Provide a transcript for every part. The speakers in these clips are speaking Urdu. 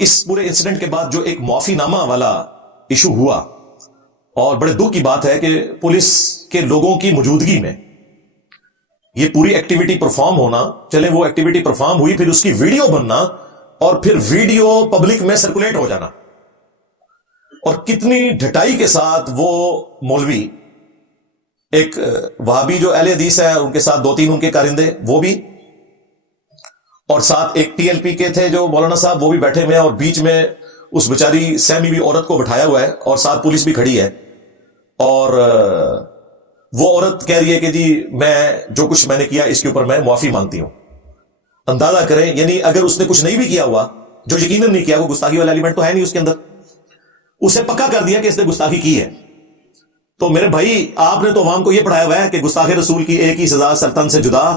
اس پورے انسیڈنٹ کے بعد جو ایک معافی نامہ والا ایشو ہوا، اور بڑے دکھ کی بات ہے کہ پولیس کے لوگوں کی موجودگی میں یہ پوری ایکٹیویٹی پرفارم ہونا، چلے وہ ایکٹیویٹی پرفارم ہوئی، پھر اس کی ویڈیو بننا، اور پھر ویڈیو پبلک میں سرکولیٹ ہو جانا، اور کتنی ڈھٹائی کے ساتھ وہ مولوی، ایک وہابی جو اہل حدیث ہے، ان کے ساتھ 2-3 ان کے کارندے وہ بھی، اور ساتھ ایک ٹی ایل پی کے تھے جو مولانا صاحب، وہ بھی بیٹھے ہوئے ہیں، اور بیچ میں اس بیچاری سہمی بھی عورت کو بٹھایا ہوا ہے، اور ساتھ پولیس بھی کھڑی ہے، اور وہ عورت کہہ رہی ہے کہ جی میں جو کچھ میں نے کیا اس کے اوپر میں معافی مانگتی ہوں۔ اندازہ کریں، یعنی اگر اس نے کچھ نہیں بھی کیا ہوا، جو یقیناً نہیں کیا، وہ گستاخی والا ایلیمنٹ تو ہے نہیں اس کے اندر، اسے پکا کر دیا کہ اس نے گستاخی کی ہے، تو میرے بھائی آپ نے تو عوام کو یہ پڑھایا ہوا ہے کہ گستاخ رسول کی ایک ہی سزا سرطن سے جدا،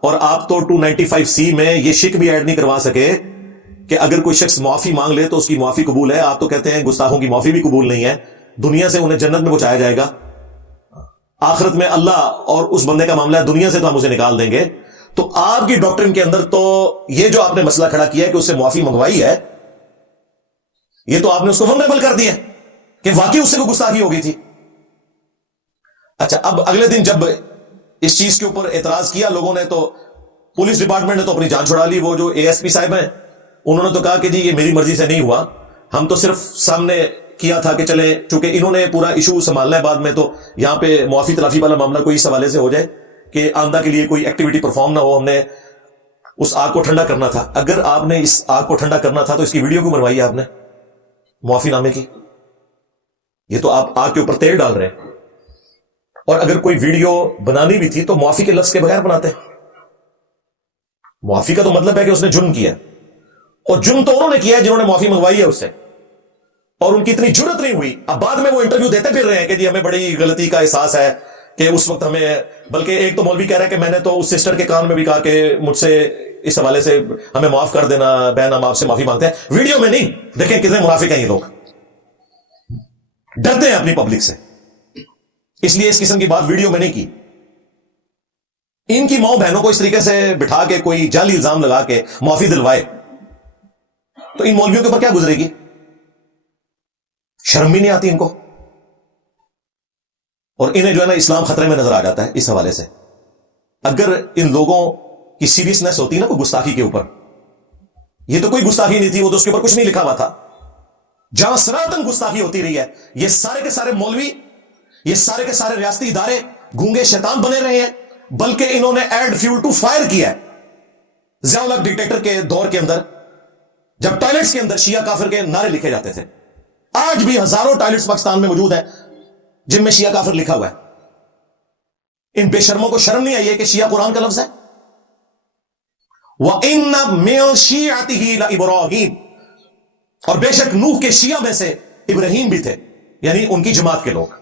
اور آپ تو 295C میں یہ شک بھی ایڈ نہیں کروا سکے کہ اگر کوئی شخص معافی مانگ لے تو اس کی معافی قبول ہے۔ آپ تو کہتے ہیں گستاخوں کی معافی بھی قبول نہیں ہے، دنیا سے انہیں جنت میں پہنچایا جائے گا، آخرت میں اللہ اور اس بندے کا معاملہ ہے دنیا سے تو ہم اسے نکال دیں گے۔ تو آپ کی ڈاکٹرن کے اندر تو یہ جو آپ نے مسئلہ کھڑا کیا ہے کہ اس سے معافی منگوائی ہے، یہ تو آپ نے اس کو ونریبل کر دیا کہ واقعی اس سے کوئی گستاخی ہو گئی تھی۔ اچھا، اب اگلے دن جب اس چیز کے اوپر اعتراض کیا لوگوں نے، تو پولیس ڈپارٹمنٹ نے تو اپنی جان چھڑا لی۔ وہ جو اے ایس پی صاحب ہیں، انہوں نے تو کہا کہ جی یہ میری مرضی سے نہیں ہوا، ہم تو صرف سامنے کیا تھا کہ چلے، چونکہ انہوں نے پورا ایشو سنبھالنا ہے بعد میں، تو یہاں پہ معافی تلافی والا معاملہ کوئی اس حوالے سے ہو جائے کہ آئندہ کے لیے کوئی ایکٹیویٹی پرفارم نہ ہو، ہم نے اس آگ کو ٹھنڈا کرنا تھا۔ اگر آپ نے اس آگ کو ٹھنڈا کرنا تھا تو اس کی ویڈیو کیوں بنوائی ہے آپ نے معافی نامے کی؟ یہ تو آپ آگ کے اوپر تیل ڈال رہے ہیں۔ اور اگر کوئی ویڈیو بنانی بھی تھی تو معافی کے لفظ کے بغیر بناتے۔ معافی کا تو مطلب ہے کہ اس نے جرم کیا، اور جرم تو انہوں نے کیا ہے جنہوں نے معافی منگوائی ہے اس سے، اور ان کی اتنی جرت نہیں ہوئی۔ اب بعد میں وہ انٹرویو دیتے پھر رہے ہیں کہ جی ہمیں بڑی غلطی کا احساس ہے کہ اس وقت ہمیں، بلکہ ایک تو مولوی کہہ رہا ہے کہ میں نے تو اس سسٹر کے کان میں بھی کہا کہ مجھ سے اس حوالے سے ہمیں معاف کر دینا بہن، ہم آپ سے معافی مانگتے ہیں، ویڈیو میں نہیں۔ دیکھیں کتنے منافق ہیں یہ لوگ، ڈرتے ہیں اپنی پبلک سے، اس لیے اس قسم کی بات ویڈیو میں نہیں کی۔ ان کی ماں بہنوں کو اس طریقے سے بٹھا کے کوئی جعلی الزام لگا کے معافی دلوائے تو ان مولویوں کے اوپر کیا گزرے گی؟ شرم بھی نہیں آتی ان کو، اور انہیں جو ہے نا اسلام خطرے میں نظر آ جاتا ہے اس حوالے سے۔ اگر ان لوگوں کی سیریسنس ہوتی نا کوئی گستاخی کے اوپر، یہ تو کوئی گستاخی نہیں تھی، وہ تو اس کے اوپر کچھ نہیں لکھا ہوا تھا، جہاں سناتن گستاخی ہوتی رہی ہے۔ یہ سارے کے سارے مولوی، یہ سارے کے سارے ریاستی ادارے گونگے شیطان بنے رہے ہیں، بلکہ انہوں نے ایڈ فیول ٹو فائر کیا ہے۔ ضیاء الحق ڈکٹیٹر کے دور کے اندر جب ٹوائلٹس کے اندر شیعہ کافر کے نعرے لکھے جاتے تھے، آج بھی ہزاروں ٹوائلٹس پاکستان میں موجود ہیں جن میں شیعہ کافر لکھا ہوا ہے۔ ان بے شرموں کو شرم نہیں آئی ہے کہ شیعہ قرآن کا لفظ ہے؟ وَإِنَّ مِن شِيعَتِهِ لَإِبْرَاهِيمَ، اور بے شک نوح کے شیعہ میں سے ابراہیم بھی تھے، یعنی ان کی جماعت کے لوگ،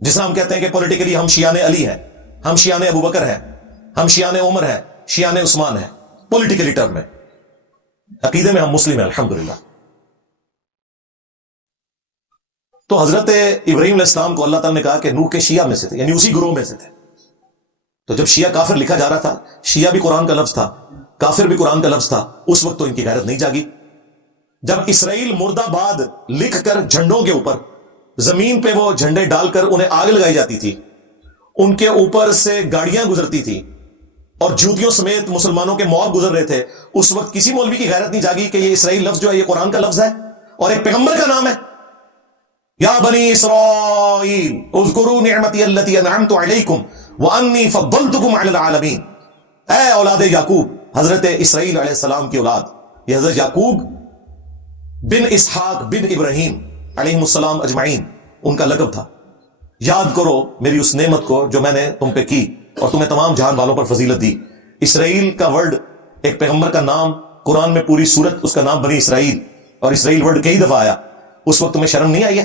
جس طرح ہم کہتے ہیں کہ پولیٹیکلی ہم شیعان علی ہیں، ہم شیعان ابو بکر ہیں، ہم شیعان عمر ہیں، شیعان عثمان ہیں، پولیٹیکلی ٹرم میں، عقیدے میں ہم مسلم ہیں الحمدللہ۔ تو حضرت ابراہیم علیہ السلام کو اللہ تعالیٰ نے کہا کہ نوح کے شیعہ میں سے تھے، یعنی اسی گروہ میں سے تھے۔ تو جب شیعہ کافر لکھا جا رہا تھا، شیعہ بھی قرآن کا لفظ تھا، کافر بھی قرآن کا لفظ تھا، اس وقت تو ان کی غیرت نہیں جاگی۔ جب اسرائیل مرد آباد لکھ کر جھنڈوں کے اوپر زمین پہ وہ جھنڈے ڈال کر انہیں آگ لگائی جاتی تھی، ان کے اوپر سے گاڑیاں گزرتی تھی اور جوتیوں سمیت مسلمانوں کے موت گزر رہے تھے، اس وقت کسی مولوی کی غیرت نہیں جاگی کہ یہ اسرائیل لفظ جو ہے یہ قرآن کا لفظ ہے اور ایک پیغمبر کا نام ہے۔ یا بنی اسرائیل اذکروا نعمتی التی انعمت علیکم وانی فضلتکم علی العالمین، اے اولاد یعقوب، حضرت اسرائیل علیہ السلام کی اولاد، یہ حضرت یعقوب بن اسحاق بن ابراہیم علیہ السلام اجمعین ان کا لقب تھا۔ یاد کرو میری اس نعمت کو جو میں نے تم پہ کی اور تمہیں تمام جہان والوں پر فضیلت دی۔ اسرائیل کا ورڈ، ایک پیغمبر کا نام، قرآن میں پوری سورت اس کا نام بنی اسرائیل، اور اسرائیل ورڈ کئی دفعہ آیا، اس وقت تمہیں شرم نہیں آئی ہے؟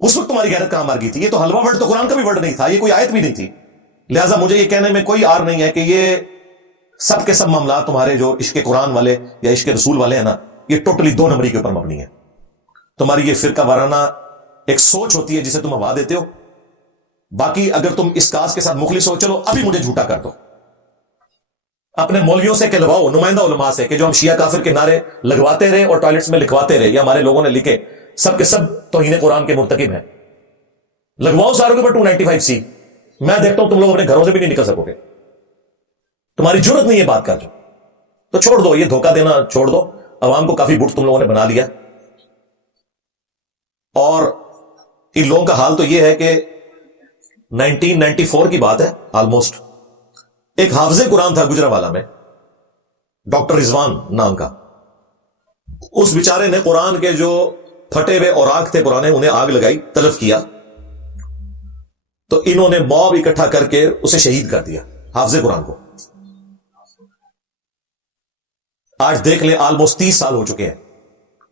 اس وقت تمہاری غیرت کہاں مر گئی تھی؟ یہ تو حلوہ ورڈ تو قرآن کا بھی ورڈ نہیں تھا، یہ کوئی آیت بھی نہیں تھی۔ لہٰذا مجھے یہ کہنے میں کوئی عار نہیں ہے کہ یہ سب کے سب معاملات تمہارے جو عشق قرآن والے یا عشق رسول والے ہیں نا، یہ ٹوٹلی 2 نمبری کے اوپر مبنی ہے۔ تمہاری یہ فرقہ وارانہ ایک سوچ ہوتی ہے جسے تم ہوا دیتے ہو، باقی اگر تم اس کاز کے ساتھ مخلص ہو، چلو ابھی مجھے جھوٹا کر دو، اپنے مولویوں سے کہلواؤ، نمائندہ علماء سے، کہ جو ہم شیعہ کافر کے نعرے لگواتے رہے اور ٹوائلٹس میں لکھواتے رہے یا ہمارے لوگوں نے لکھے، سب کے سب توہین قرآن کے مرتکب ہیں، لگواؤ ساروں کے اوپر 295C۔ میں دیکھتا ہوں تم لوگ اپنے گھروں سے بھی نہیں نکل سکو گے، تمہاری جرت نہیں ہے بات کر جو، تو چھوڑ دو، یہ دھوکہ دینا چھوڑ دو، عوام کو کافی بٹ تم لوگوں نے بنا لیا۔ اور ان لوگوں کا حال تو یہ ہے کہ 1994 کی بات ہے آلموسٹ، ایک حافظ قرآن تھا گجرانوالہ میں، ڈاکٹر رضوان نام کا، اس بیچارے نے قرآن کے جو پھٹے ہوئے اوراق تھے پرانے، انہیں آگ لگائی، تلف کیا، تو انہوں نے موب اکٹھا کر کے اسے شہید کر دیا، حافظ قرآن کو۔ آج دیکھ لیں آلموسٹ 30 سال ہو چکے ہیں،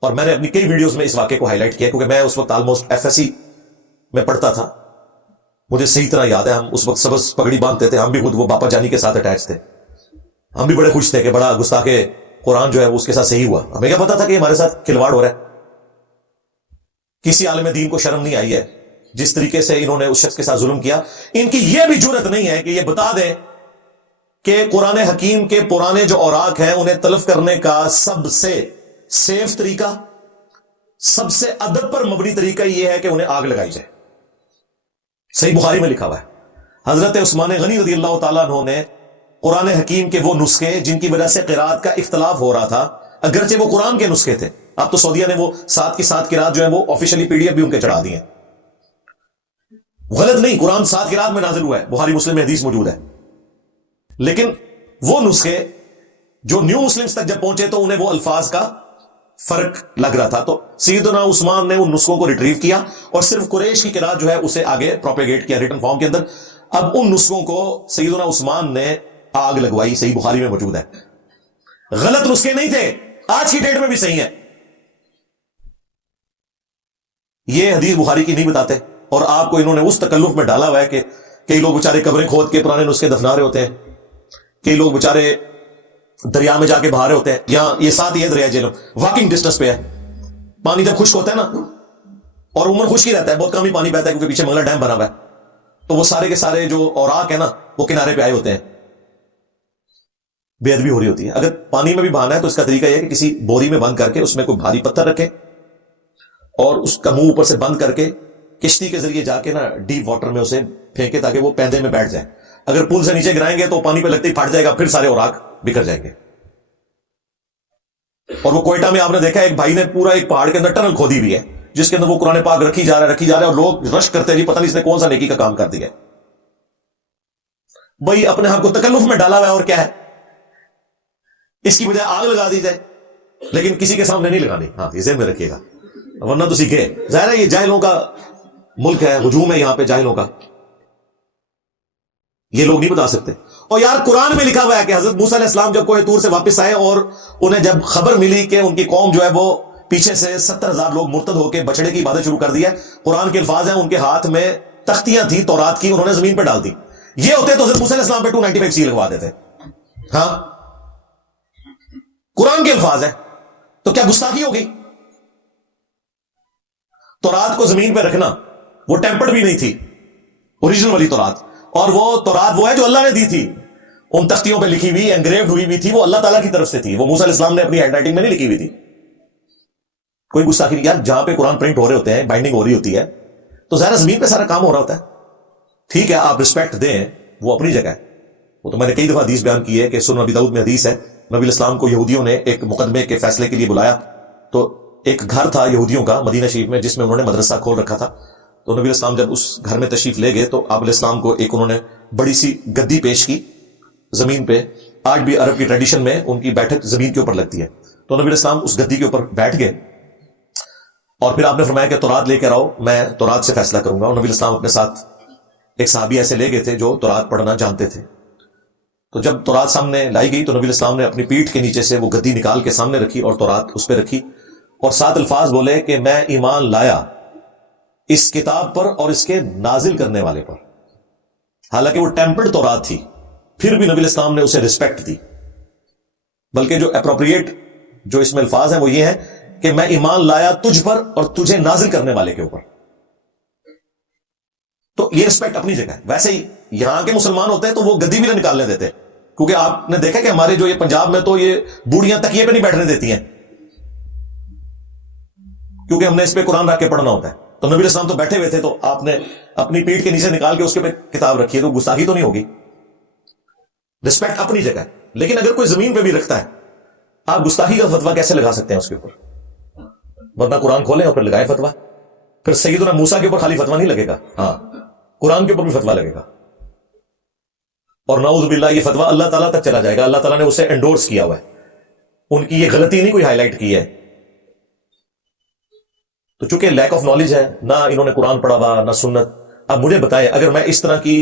اور میں نے اپنی کئی ویڈیوز میں اس واقعے کو ہائی لائٹ کیا، کیونکہ میں اس وقت آلموسٹ FSC میں پڑھتا تھا، مجھے صحیح طرح یاد ہے، ہم اس وقت سبز پگڑی باندھتے تھے، ہم بھی خود وہ باپا جانی کے ساتھ اٹیچ تھے، ہم بھی بڑے خوش تھے کہ بڑا گستاخ قرآن جو ہے اس کے ساتھ صحیح ہوا، ہمیں کیا پتا تھا کہ ہمارے ساتھ کھلواڑ ہو رہا ہے۔ کسی عالم دین کو شرم نہیں آئی ہے جس طریقے سے انہوں نے اس شخص کے ساتھ ظلم کیا۔ ان کی یہ بھی جرت نہیں ہے کہ یہ بتا دیں کہ قرآن حکیم کے پرانے جو اوراق ہیں انہیں تلف کرنے کا سب سے سیف طریقہ، سب سے ادب پر مبنی طریقہ یہ ہے کہ انہیں آگ لگائی جائے۔ صحیح بخاری میں لکھا ہوا ہے، حضرت عثمان غنی رضی اللہ تعالیٰ عنہ نے قرآن حکیم کے وہ نسخے جن کی وجہ سے قرات کا اختلاف ہو رہا تھا، اگرچہ وہ قرآن کے نسخے تھے، اب تو سعودیہ نے وہ 7 کی 7 قرات جو ہے وہ آفیشلی PDF بھی ان کے چڑھا دی ہیں، غلط نہیں، قرآن 7 قرات میں نازل ہوا ہے، بخاری مسلم میں حدیث موجود ہے، لیکن وہ نسخے جو نیو مسلمز تک جب پہنچے تو انہیں وہ الفاظ کا فرق لگ رہا تھا، تو سیدنا عثمان نے ان نسخوں کو ریٹریو کیا اور صرف قریش کی قرات جو ہے اسے آگے پروپیگیٹ کیا ریٹن فارم کے اندر۔ اب ان نسخوں کو سیدنا عثمان نے آگ لگوائی، صحیح بخاری میں موجود ہے، غلط نسخے نہیں تھے، آج کی ڈیٹ میں بھی صحیح ہیں، یہ حدیث بخاری کی نہیں بتاتے، اور آپ کو انہوں نے اس تکلف میں ڈالا ہوا ہے کہ کئی لوگ بےچارے قبریں کھود کے پرانے نسخے دفنا رہے ہوتے ہیں، کئی لوگ بےچارے دریا میں جا کے بہا رہے ہوتے ہیں، یہاں یہ ساتھ ہی ہے دریا جہلم، واکنگ ڈسٹنس پہ ہے، پانی جب خشک ہوتا ہے نا، اور عمر خشک ہی رہتا ہے، بہت کم ہی پانی بہتا ہے کیونکہ پیچھے منگلا ڈیم بنا ہوا ہے، تو وہ سارے کے سارے جو اوراق ہیں نا وہ کنارے پہ آئے ہوتے ہیں، بے ادبی ہو رہی ہوتی ہے۔ اگر پانی میں بھی بہانا ہے تو اس کا طریقہ یہ ہے کہ کسی بوری میں بند کر کے اس میں کوئی بھاری پتھر رکھے اور اس کا منہ اوپر سے بند کر کے کشتی کے ذریعے جا کے نا ڈیپ واٹر میں اسے پھینکے تاکہ وہ پیندے میں بیٹھ جائے، اگر پل سے نیچے گرائیں گے تو پانی پہ لگتے ہی پھٹ جائے گا، پھر سارے اوراق بکھر جائیں گے۔ اور وہ کوئٹہ میں آپ نے دیکھا ایک بھائی نے پورا ایک پہاڑ کے اندر ٹنل کھودی ہوئی ہے جس کے اندر وہ قرآن پاک رکھی جا رہا ہے اور لوگ رش کرتے ہیں، پتہ نہیں اس نے کون سا نیکی کا کام کر دیا ہے، بھائی اپنے آپ کو تکلف میں ڈالا ہوا ہے، اور کیا ہے، اس کی بجائے آگ لگا دی جائے، لیکن کسی کے سامنے نہیں لگانی، ہاں یہ ذہن میں رکھیے گا، ورنہ تو سیکھے، ظاہر ہے یہ جاہلوں کا ملک ہے، ہجوم ہے یہاں پہ جاہلوں کا، یہ لوگ نہیں بتا سکتے۔ اور یار قرآن میں لکھا ہوا ہے کہ حضرت موسیٰ علیہ السلام جب کوہ طور سے واپس آئے اور انہیں جب خبر ملی کہ ان کی قوم جو ہے وہ پیچھے سے 70,000 لوگ مرتد ہو کے بچڑے کی عبادت شروع کر دی ہے، قرآن کے الفاظ ہیں ان کے ہاتھ میں تختیاں تھیں تورات کی، انہوں نے زمین پہ ڈال دی، یہ ہوتے تو حضرت موسیٰ علیہ السلام پہ 295C لگوا دیتے، ہاں قرآن کے الفاظ ہیں، تو کیا گستاخی ہوگی؟ تورات کو زمین پہ رکھنا، وہ ٹیمپرڈ بھی نہیں تھی، اوریجنل والی تورات، اور وہ تورات وہ ہے جو اللہ نے دی تھی، ان تختیوں پہ لکھی ہوئی انگریوڈ ہوئی ہوئی تھی، وہ اللہ تعالیٰ کی طرف سے تھی، وہ موسیٰ علیہ السلام نے اپنی ہینڈ رائٹنگ میں نہیں لکھی ہوئی تھی، کوئی گستاخی نہیں۔ یار جہاں پہ قرآن پرنٹ ہو رہے ہوتے ہیں، بائنڈنگ ہو رہی ہوتی ہے، تو ظاہر زمین پہ سارا کام ہو رہا ہوتا ہے، ٹھیک ہے آپ رسپیکٹ دیں، وہ اپنی جگہ ہے، وہ تو میں نے کئی دفعہ حدیث بیان کی ہے کہ سنن ابی داؤد میں حدیث ہے، نبی علیہ السلام کو یہودیوں نے ایک مقدمے کے فیصلے کے لیے بلایا، تو ایک گھر تھا یہودیوں کا مدینہ شریف میں جس میں انہوں نے مدرسہ کھول رکھا تھا، تو نبی علیہ السلام جب اس گھر میں تشریف لے گئے تو آپ علیہ السلام کو ایک انہوں نے بڑی سی گدی پیش کی زمین پہ، آج بھی عرب کی ٹریڈیشن میں ان کی بیٹھک زمین کے اوپر لگتی ہے، تو نبی علیہ السلام اس گدی کے اوپر بیٹھ گئے اور پھر آپ نے فرمایا کہ تورات لے کر آؤ، میں تورات سے فیصلہ کروں گا، اور نبی علیہ السلام اپنے ساتھ ایک صحابی ایسے لے گئے تھے جو تورات پڑھنا جانتے تھے، تو جب تورات سامنے لائی گئی تو نبی علیہ السلام نے اپنی پیٹھ کے نیچے سے وہ گدی نکال کے سامنے رکھی اور تورات اس پہ رکھی، اور 7 الفاظ بولے کہ میں ایمان لایا اس کتاب پر اور اس کے نازل کرنے والے پر، حالانکہ وہ ٹیمپرڈ تورات تھی، پھر بھی نبی علیہ السلام نے اسے رسپیکٹ دی، بلکہ جو اپروپریٹ جو اس میں الفاظ ہیں وہ یہ ہیں کہ میں ایمان لایا تجھ پر اور تجھے نازل کرنے والے کے اوپر، تو یہ رسپیکٹ اپنی جگہ ہے۔ ویسے ہی یہاں کے مسلمان ہوتے ہیں تو وہ گدی بھی نہ نکالنے دیتے، کیونکہ آپ نے دیکھا کہ ہمارے جو یہ پنجاب میں تو یہ بوڑھیاں تکیے پہ نہیں بیٹھنے دیتی ہیں، کیونکہ ہم نے اس پہ قرآن رکھ کے پڑھنا ہوتا ہے. تو نبی علیہ السلام تو بیٹھے ہوئے تھے، تو آپ نے اپنی پیٹھ کے نیچے نکال کے اس کے پہ کتاب رکھی ہے، تو گستاخی تو نہیں ہوگی. رسپیکٹ اپنی جگہ ہے. لیکن اگر کوئی زمین پہ بھی رکھتا ہے، آپ گستاخی کا فتویٰ کیسے لگا سکتے ہیں اس کے اوپر؟ ورنہ قرآن کھولیں اور پھر لگائیں فتویٰ. پھر سیدنا موسیٰ کے اوپر خالی فتویٰ نہیں لگے گا، ہاں قرآن کے اوپر بھی فتویٰ لگے گا. اور نعوذ باللہ یہ فتویٰ اللہ تعالیٰ تک چلا جائے گا. اللہ تعالیٰ نے اسے انڈورس کیا ہوا ہے، ان کی یہ غلطی نہیں کوئی ہائی لائٹ کی ہے. تو چونکہ لیک آف نالج ہے، نہ انہوں نے قرآن پڑھا ہوا نہ سنت. اب مجھے بتائیں، اگر میں اس طرح کی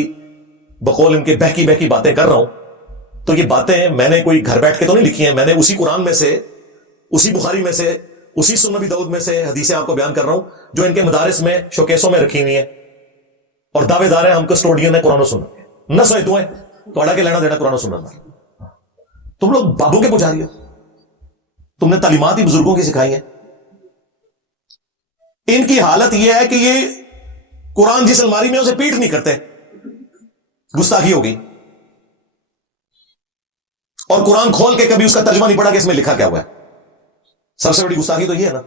بقول ان کے بہکی بہکی باتیں کر رہا ہوں، تو یہ باتیں میں نے کوئی گھر بیٹھ کے تو نہیں لکھی ہیں، میں نے اسی قرآن میں سے، اسی بخاری میں سے، اسی سنن نبی داؤد میں سے حدیثیں آپ کو بیان کر رہا ہوں، جو ان کے مدارس میں شوکیسوں میں رکھی ہوئی ہیں، اور دعوے دار ہیں ہم کسٹوڈین ہیں قرآن و سنت. نہ سوئے تو ہیں تو اڑا کے لینا دینا قرآن و سنت. تم لوگ بابوں کے پجاری ہو، تم نے تعلیمات ہی بزرگوں کی سکھائی ہیں. ان کی حالت یہ ہے کہ یہ قرآن جس الماری میں اسے پیٹ نہیں کرتے، گستاخی ہو گئی. اور قرآن کھول کے کبھی اس کا ترجمہ نہیں پڑھا کہ اس میں لکھا کیا ہوا ہے. سب سے بڑی گستاخی تو یہ ہے نا.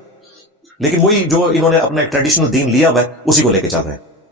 لیکن وہی جو انہوں نے اپنا ایک ٹریڈیشنل دین لیا ہوا ہے، اسی کو لے کے چل رہے ہیں.